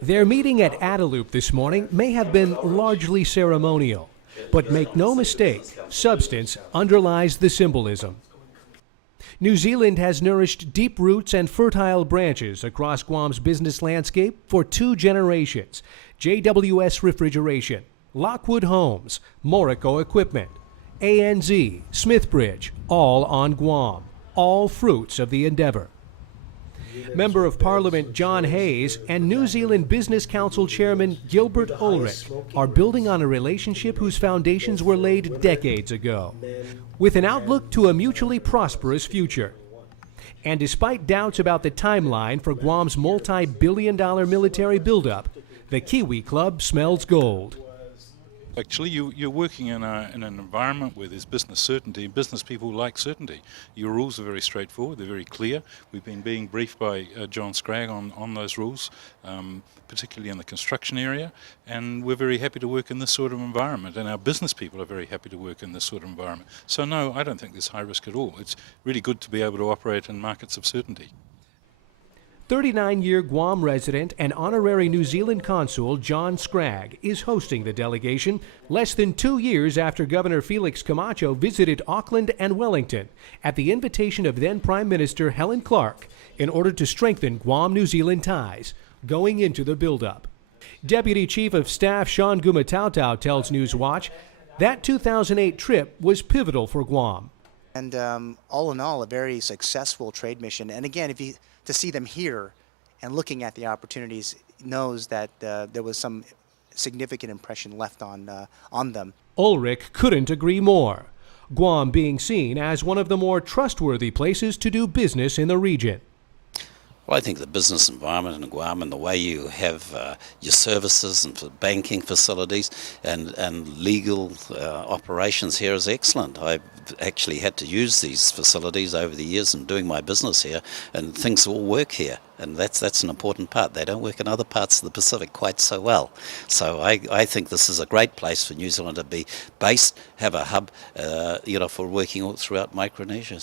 Their meeting at Adaloop this morning may have been largely ceremonial, but make no mistake, substance underlies the symbolism. New Zealand has nourished deep roots and fertile branches across Guam's business landscape for 2 generations. JWS Refrigeration, Lockwood Homes, Morico Equipment, ANZ, Smithbridge, all on Guam, all fruits of the endeavor. Member of Parliament John Hayes and New Zealand Business Council Chairman Gilbert Ulrich are building on a relationship whose foundations were laid decades ago, with an outlook to a mutually prosperous future. And despite doubts about the timeline for Guam's multi-billion-dollar military buildup, the Kiwi Club smells gold. Actually, you're working in an environment where there's business certainty. Business people like certainty. Your rules are very straightforward, they're very clear. We've been being briefed by John Scragg on those rules, particularly in the construction area, and we're very happy to work in this sort of environment, and our business people are very happy to work in this sort of environment. So no, I don't think there's high risk at all. It's really good to be able to operate in markets of certainty. 39-year Guam resident and honorary New Zealand consul John Scragg is hosting the delegation less than 2 years after Governor Felix Camacho visited Auckland and Wellington at the invitation of then Prime Minister Helen Clark in order to strengthen Guam-New Zealand ties going into the buildup. Deputy Chief of Staff Sean Gumatautau tells Newswatch that 2008 trip was pivotal for Guam. And all in all, a very successful trade mission. And again, to see them here and looking at the opportunities knows that there was some significant impression left on them. Ulrich couldn't agree more, Guam being seen as one of the more trustworthy places to do business in the region. Well, I think the business environment in Guam and the way you have your services and banking facilities and legal operations here is excellent. I've actually had to use these facilities over the years in doing my business here, and things all work here, and that's an important part. They don't work in other parts of the Pacific quite so well. So I think this is a great place for New Zealand to be based, have a hub, for working all throughout Micronesia.